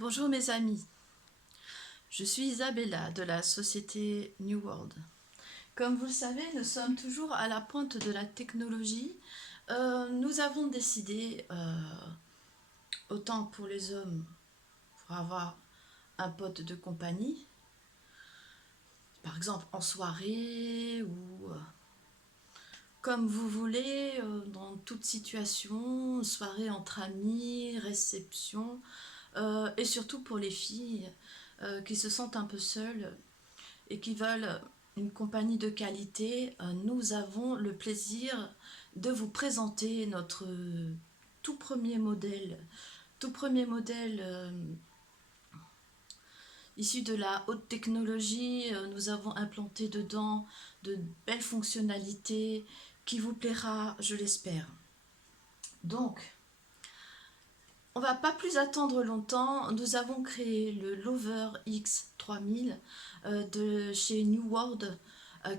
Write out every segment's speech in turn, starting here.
Bonjour mes amis, je suis Isabella de la société New World. Comme vous le savez, nous sommes toujours à la pointe de la technologie. Nous avons décidé, autant pour les hommes, pour avoir un pote de compagnie, par exemple en soirée ou comme vous voulez, dans toute situation, soirée entre amis, réception, et surtout pour les filles qui se sentent un peu seules et qui veulent une compagnie de qualité, nous avons le plaisir de vous présenter notre tout premier modèle, issu de la haute technologie. Nous avons implanté dedans de belles fonctionnalités qui vous plaira, je l'espère. Donc, on va pas plus attendre longtemps. Nous avons créé le Lover X3000 de chez New World,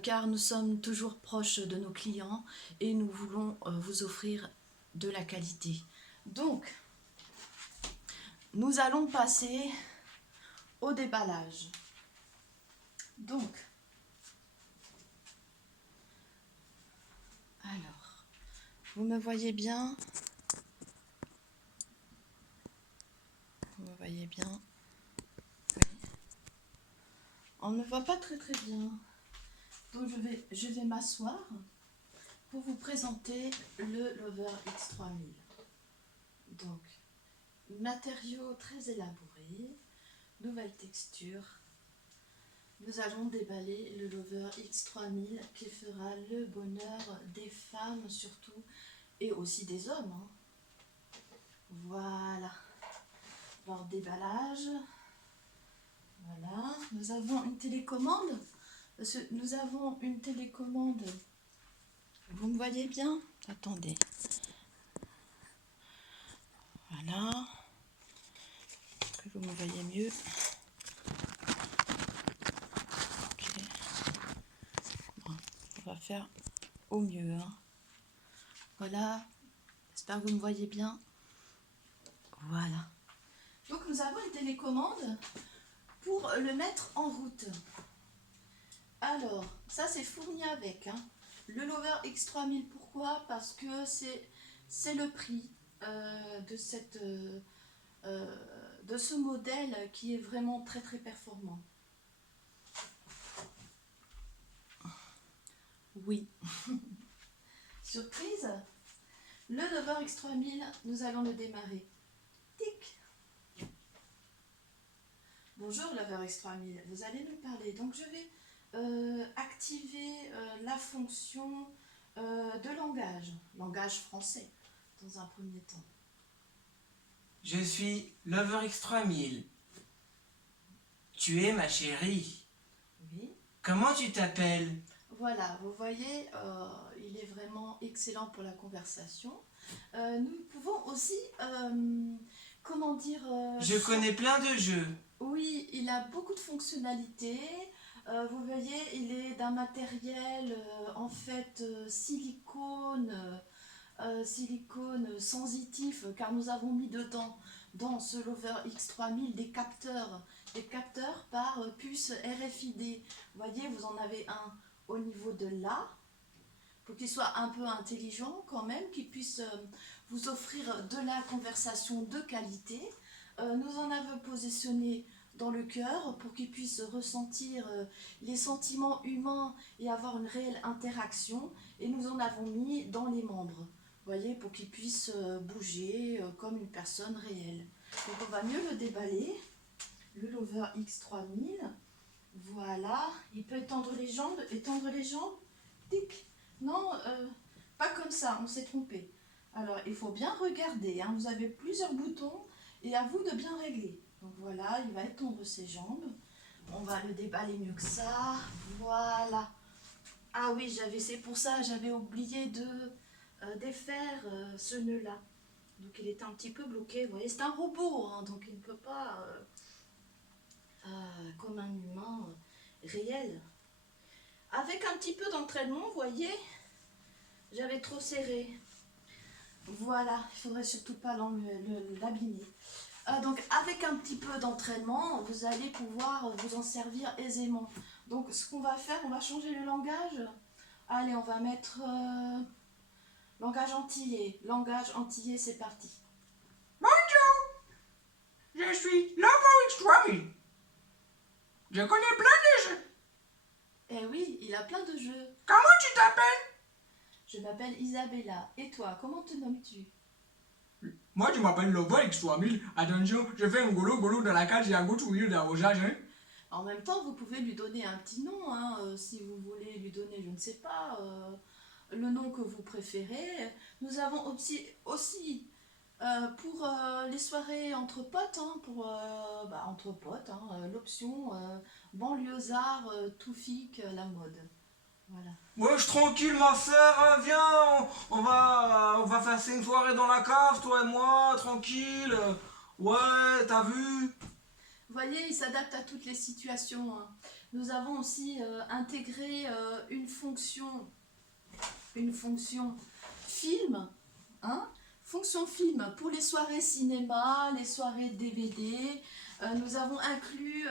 car nous sommes toujours proches de nos clients et nous voulons vous offrir de la qualité. Donc, nous allons passer au déballage. Donc, alors, vous me voyez bien? Vous me voyez bien? Oui. On ne voit pas très bien. Donc je vais m'asseoir pour vous présenter le Lover X3000. Donc, matériaux très élaborés, nouvelle texture. Nous allons déballer le Lover X3000 qui fera le bonheur des femmes surtout et aussi des hommes. Voilà. Alors, déballage. Voilà. Nous avons une télécommande. Nous avons une télécommande. Vous me voyez bien? Attendez. Voilà. Que vous me voyez mieux. Ok. Bon, on va faire au mieux. Voilà. J'espère que vous me voyez bien. Voilà. Donc nous avons une télécommande pour le mettre en route. Alors, ça c'est fourni avec. Le Lover X3000, pourquoi? Parce que c'est le prix de ce modèle qui est vraiment très performant. Oui. Surprise, le Lover X3000, nous allons le démarrer. Tic. Bonjour Lover X3000, vous allez nous parler. Donc je vais activer la fonction de langage français dans un premier temps. Je suis Lover X3000. Tu es ma chérie. Oui. Comment tu t'appelles? Voilà, vous voyez, il est vraiment excellent pour la conversation. Nous pouvons aussi, comment dire... Je connais plein de jeux. Oui, il a beaucoup de fonctionnalités. Vous voyez, il est d'un matériel en fait silicone sensitif, car nous avons mis dedans dans ce Lover X3000 des capteurs par puce RFID. Vous voyez, vous en avez un au niveau de là, pour qu'il soit un peu intelligent quand même, qu'il puisse vous offrir de la conversation de qualité. Nous en avons positionné dans le cœur pour qu'il puisse ressentir les sentiments humains et avoir une réelle interaction. Et nous en avons mis dans les membres, vous voyez, pour qu'il puisse bouger comme une personne réelle. Donc on va mieux le déballer, le Lover X3000. Voilà, il peut étendre les jambes, tic. Non, pas comme ça, on s'est trompé. Alors, il faut bien regarder, vous avez plusieurs boutons et à vous de bien régler. Donc voilà, il va étendre ses jambes. On va le déballer mieux que ça. Voilà. Ah oui, c'est pour ça, j'avais oublié de défaire ce nœud-là. Donc il est un petit peu bloqué. Vous voyez, c'est un robot, donc il ne peut pas, comme un humain réel. Avec un petit peu d'entraînement, vous voyez, j'avais trop serré. Voilà, il faudrait surtout pas l'abîmer. Donc avec un petit peu d'entraînement, vous allez pouvoir vous en servir aisément. Donc ce qu'on va faire, on va changer le langage. Allez, on va mettre langage antillais. Langage antillais, c'est parti. Bonjour, je suis Lover X3000. Je connais plein de jeux. Eh oui, il a plein de jeux. Comment tu t'appelles? Je m'appelle Isabella. Et toi, comment te nommes-tu? Moi, je m'appelle Lover X3000. Attention, je fais un golo dans la cage et un goût au milieu d'arrosage. Hein? En même temps, vous pouvez lui donner un petit nom, hein, si vous voulez lui donner, je ne sais pas, le nom que vous préférez. Nous avons aussi pour les soirées entre potes, hein, entre potes, hein, l'option banlieusard, toufique, la mode. Voilà. Wesh, tranquille, ma sœur, viens, on va passer une soirée dans la cave, toi et moi, tranquille. Ouais, t'as vu? Vous voyez, il s'adapte à toutes les situations, hein. Nous avons aussi intégré une fonction film, hein, fonction film pour les soirées cinéma, les soirées DVD. Nous avons inclus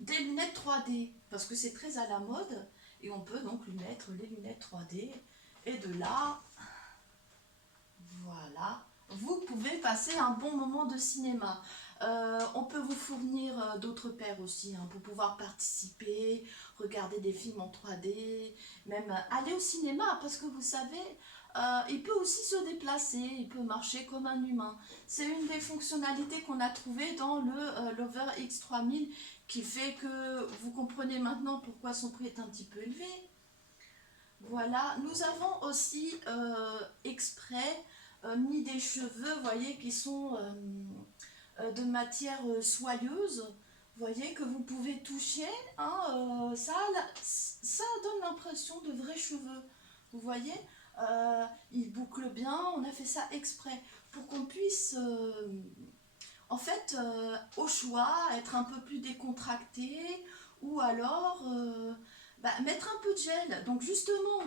des lunettes 3D parce que c'est très à la mode et on peut donc lui mettre les lunettes 3D et de là, voilà, vous pouvez passer un bon moment de cinéma. On peut vous fournir d'autres paires aussi, hein, pour pouvoir participer, regarder des films en 3D, même aller au cinéma, parce que vous savez, il peut aussi se déplacer, il peut marcher comme un humain. C'est une des fonctionnalités qu'on a trouvées dans le Lover X3000 qui fait que vous comprenez maintenant pourquoi son prix est un petit peu élevé. Voilà, nous avons aussi exprès mis des cheveux, vous voyez, qui sont de matière soyeuse, vous voyez, que vous pouvez toucher, hein, ça donne l'impression de vrais cheveux, vous voyez, ils bouclent bien, on a fait ça exprès, pour qu'on puisse, en fait, au choix, être un peu plus décontracté, ou alors mettre un peu de gel, donc justement,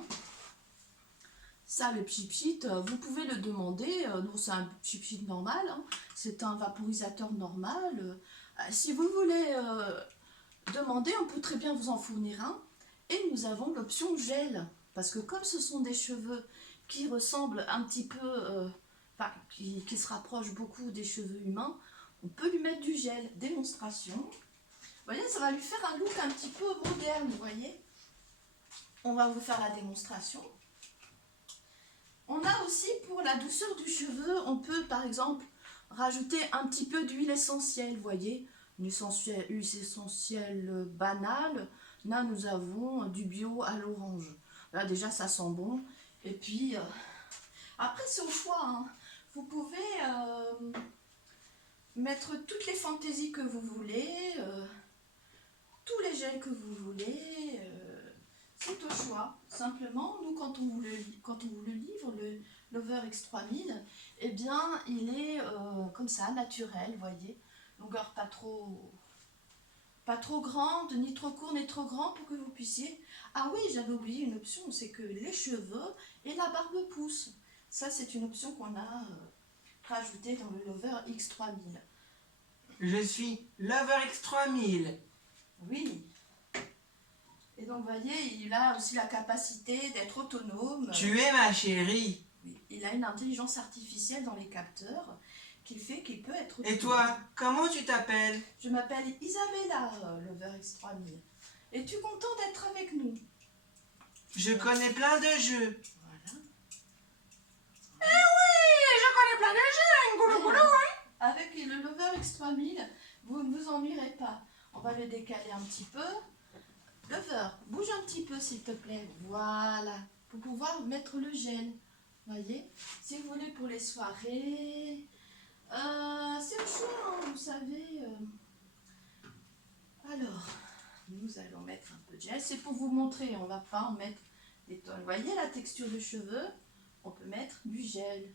ça, le pchit-pchit, vous pouvez le demander. Non, c'est un pchit-pchit normal, hein. C'est un vaporisateur normal. Si vous voulez demander, on peut très bien vous en fournir un. Et nous avons l'option gel. Parce que comme ce sont des cheveux qui ressemblent un petit peu, qui se rapprochent beaucoup des cheveux humains, on peut lui mettre du gel. Démonstration. Vous voyez, ça va lui faire un look un petit peu moderne, vous voyez. On va vous faire la démonstration. On a aussi pour la douceur du cheveu, on peut par exemple rajouter un petit peu d'huile essentielle, vous voyez, une huile essentielle banale. Là, nous avons du bio à l'orange. Là, déjà, ça sent bon. Et puis, après, c'est au choix, hein. Vous pouvez mettre toutes les fantaisies que vous voulez, tous les gels que vous voulez. C'est au choix. Simplement, nous, quand on vous le livre, le Lover X3000, eh bien, il est comme ça, naturel, vous voyez. Longueur pas trop grande, ni trop court, ni trop grand, pour que vous puissiez... Ah oui, j'avais oublié une option, c'est que les cheveux et la barbe poussent. Ça, c'est une option qu'on a rajoutée dans le Lover X3000. Je suis Lover X3000. Oui. Et donc, vous voyez, il a aussi la capacité d'être autonome. Tu es ma chérie. Il a une intelligence artificielle dans les capteurs qui fait qu'il peut être autonome. Et toi, comment tu t'appelles? Je m'appelle Isabella, Lover X3000. Es-tu content d'être avec nous? Je connais plein de jeux. Voilà. Je connais plein de jeux. Un golo, hein? Avec le Lover X3000, vous ne vous ennuierez pas. On va le décaler un petit peu. Lover, bouge un petit peu s'il te plaît. Voilà. Pour pouvoir mettre le gel. Voyez, si vous voulez pour les soirées, c'est le choix, hein, vous savez. Alors, nous allons mettre un peu de gel. C'est pour vous montrer, on va pas en mettre des tonnes. Vous voyez la texture de cheveux? On peut mettre du gel.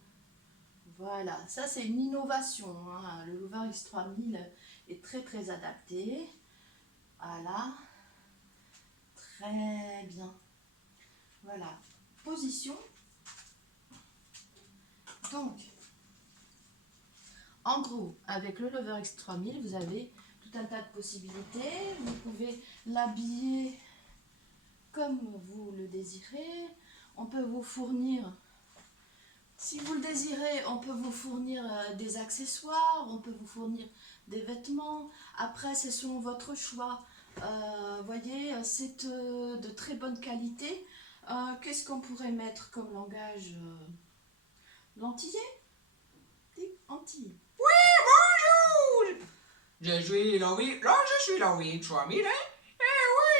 Voilà, ça c'est une innovation, hein. Le Lover X3000 est très très adapté. Voilà. Très bien. Voilà. Position. Donc, En gros, avec le Lover X3000, vous avez tout un tas de possibilités. Vous pouvez l'habiller comme vous le désirez. On peut vous fournir, si vous le désirez, on peut vous fournir des accessoires, on peut vous fournir des vêtements. Après, c'est selon votre choix. Voyez, c'est de très bonne qualité. Qu'est-ce qu'on pourrait mettre comme langage l'antillais? Antillais. Bonjour! Je suis Lover. Là, je suis Lover X3000, hein? Eh oui!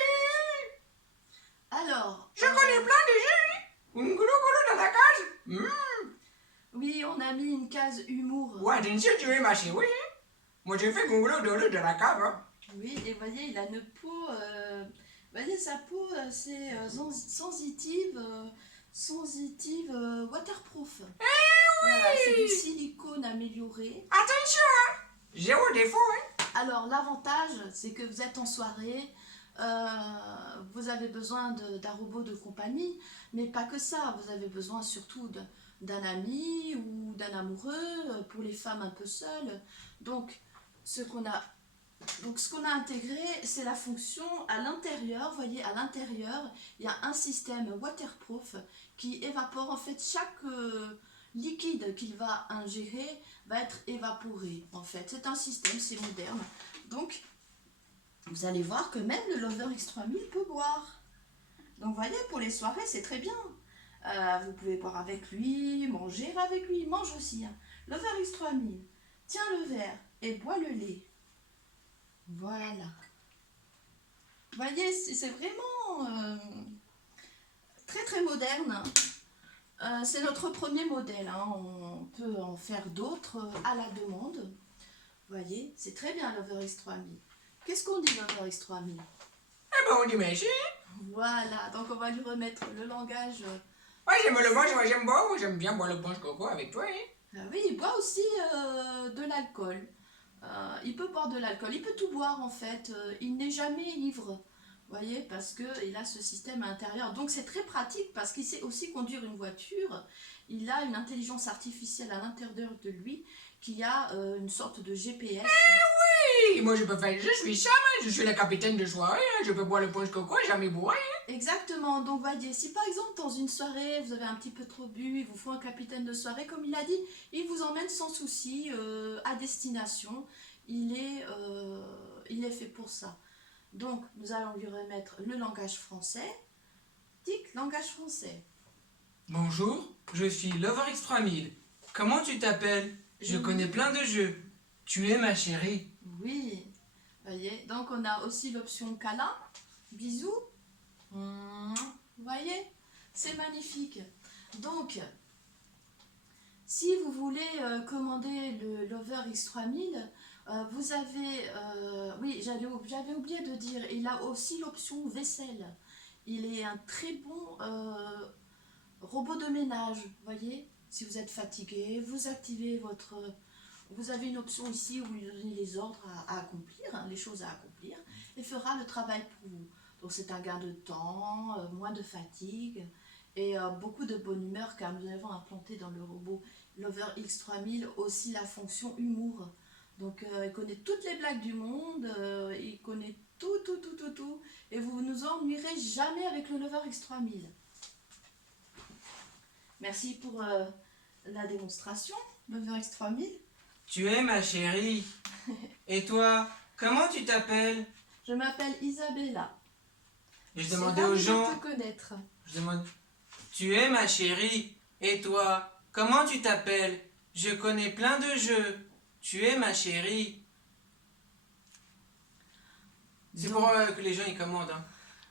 Alors, Je connais plein de jeux, hein? Un goulou dans la cage. oui, on a mis une case humour. Ouais, attention, tu es ma chérie, hein? Moi, j'ai fait goulou dans la cave, hein? Oui, et voyez, il a une peau, voyez, sa peau, c'est sensitive, waterproof. Voilà, c'est du silicone amélioré. Attention, hein? Zéro défaut, hein? Alors, l'avantage, c'est que vous êtes en soirée, vous avez besoin d'un robot de compagnie, mais pas que ça, vous avez besoin surtout d'un ami ou d'un amoureux, pour les femmes un peu seules. Donc, ce qu'on a intégré, c'est la fonction à l'intérieur. Vous voyez, à l'intérieur, il y a un système waterproof qui évapore. En fait, chaque liquide qu'il va ingérer va être évaporé. En fait, c'est un système, c'est moderne. Donc, vous allez voir que même le Lover X3000 peut boire. Donc, vous voyez, pour les soirées, c'est très bien. Vous pouvez boire avec lui, manger avec lui. Il mange aussi. Hein. Lover X3000, tiens le verre et bois le lait. Voilà. Vous voyez, c'est vraiment très très moderne. C'est notre premier modèle. Hein. On peut en faire d'autres à la demande. Vous voyez, c'est très bien Lover X3000. Qu'est-ce qu'on dit Lover X3000? Eh ben, on dit merci. Voilà, donc on va lui remettre le langage. Ouais, j'aime le punch, moi j'aime boire, j'aime bien boire le punch coco avec toi, hein? Oui, il boit aussi de l'alcool. Il peut boire de l'alcool, il peut tout boire en fait. Il n'est jamais ivre. Vous voyez, parce qu'il a ce système à l'intérieur. Donc c'est très pratique parce qu'il sait aussi conduire une voiture. Il a une intelligence artificielle à l'intérieur de lui qui a une sorte de GPS. Oui, moi je peux faire, je suis Sam, hein, je suis la capitaine de soirée, hein, je peux boire le punch coco et jamais boire, hein. Exactement, donc voyez, si par exemple dans une soirée vous avez un petit peu trop bu, il vous faut un capitaine de soirée, comme il a dit, il vous emmène sans souci à destination. Il est fait pour ça. Donc nous allons lui remettre le langage français. Tic, langage français. Bonjour, je suis Lover X3000. Comment tu t'appelles? Je connais plein de jeux. Tu es ma chérie. Oui, voyez, donc on a aussi l'option câlin, bisous. Vous voyez, c'est magnifique. Donc, si vous voulez commander le Lover X3000, vous avez, oui, j'avais oublié de dire, il a aussi l'option vaisselle. Il est un très bon robot de ménage, vous voyez. Si vous êtes fatigué, vous activez votre... Vous avez une option ici où vous lui donnez les ordres à accomplir, hein, les choses à accomplir, et fera le travail pour vous. Donc c'est un gain de temps, moins de fatigue, et beaucoup de bonne humeur, car nous avons implanté dans le robot Lover X3000 aussi la fonction humour. Donc il connaît toutes les blagues du monde, il connaît tout, et vous ne nous ennuierez jamais avec le Lover X3000. Merci pour la démonstration, Lover X3000. Tu es ma chérie. Et toi, comment tu t'appelles? Je m'appelle Isabella. Et je demandais aux gens... de te connaître. Je demande... Tu es ma chérie. Et toi, comment tu t'appelles? Je connais plein de jeux. Tu es ma chérie. C'est pour que les gens y commandent. Hein.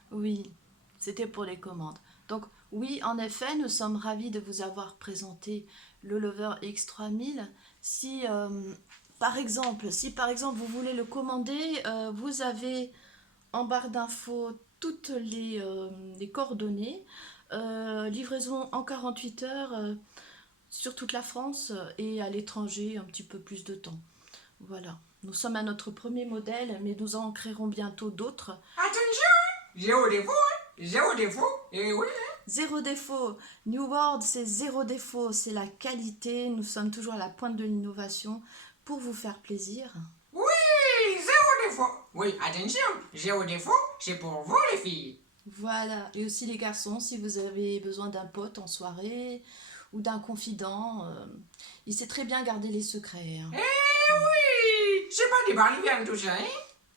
Oui, c'était pour les commandes. Donc oui, en effet, nous sommes ravis de vous avoir présenté le Lover X3000. Si par exemple vous voulez le commander, vous avez en barre d'infos toutes les coordonnées. Livraison en 48 heures sur toute la France et à l'étranger un petit peu plus de temps. Voilà, nous sommes à notre premier modèle, mais nous en créerons bientôt d'autres. Attention, zéro défaut, hein? Zéro défaut, et oui. Zéro défaut. New World, c'est zéro défaut, c'est la qualité. Nous sommes toujours à la pointe de l'innovation pour vous faire plaisir. Oui, zéro défaut. Oui, attention, zéro défaut, c'est pour vous les filles. Voilà, et aussi les garçons, si vous avez besoin d'un pote en soirée ou d'un confident, il sait très bien garder les secrets, hein. Oui, c'est pas des balivianes tout ça, hein?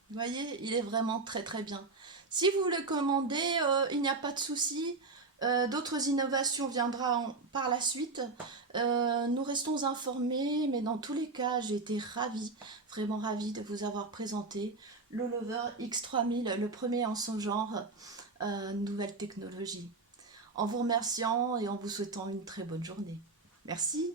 Vous voyez, il est vraiment très très bien. Si vous le commandez, il n'y a pas de souci. D'autres innovations viendront par la suite. Nous restons informés, mais dans tous les cas, j'ai été ravie, vraiment ravie de vous avoir présenté le Lover X3000, le premier en son genre, nouvelle technologie. En vous remerciant et en vous souhaitant une très bonne journée. Merci.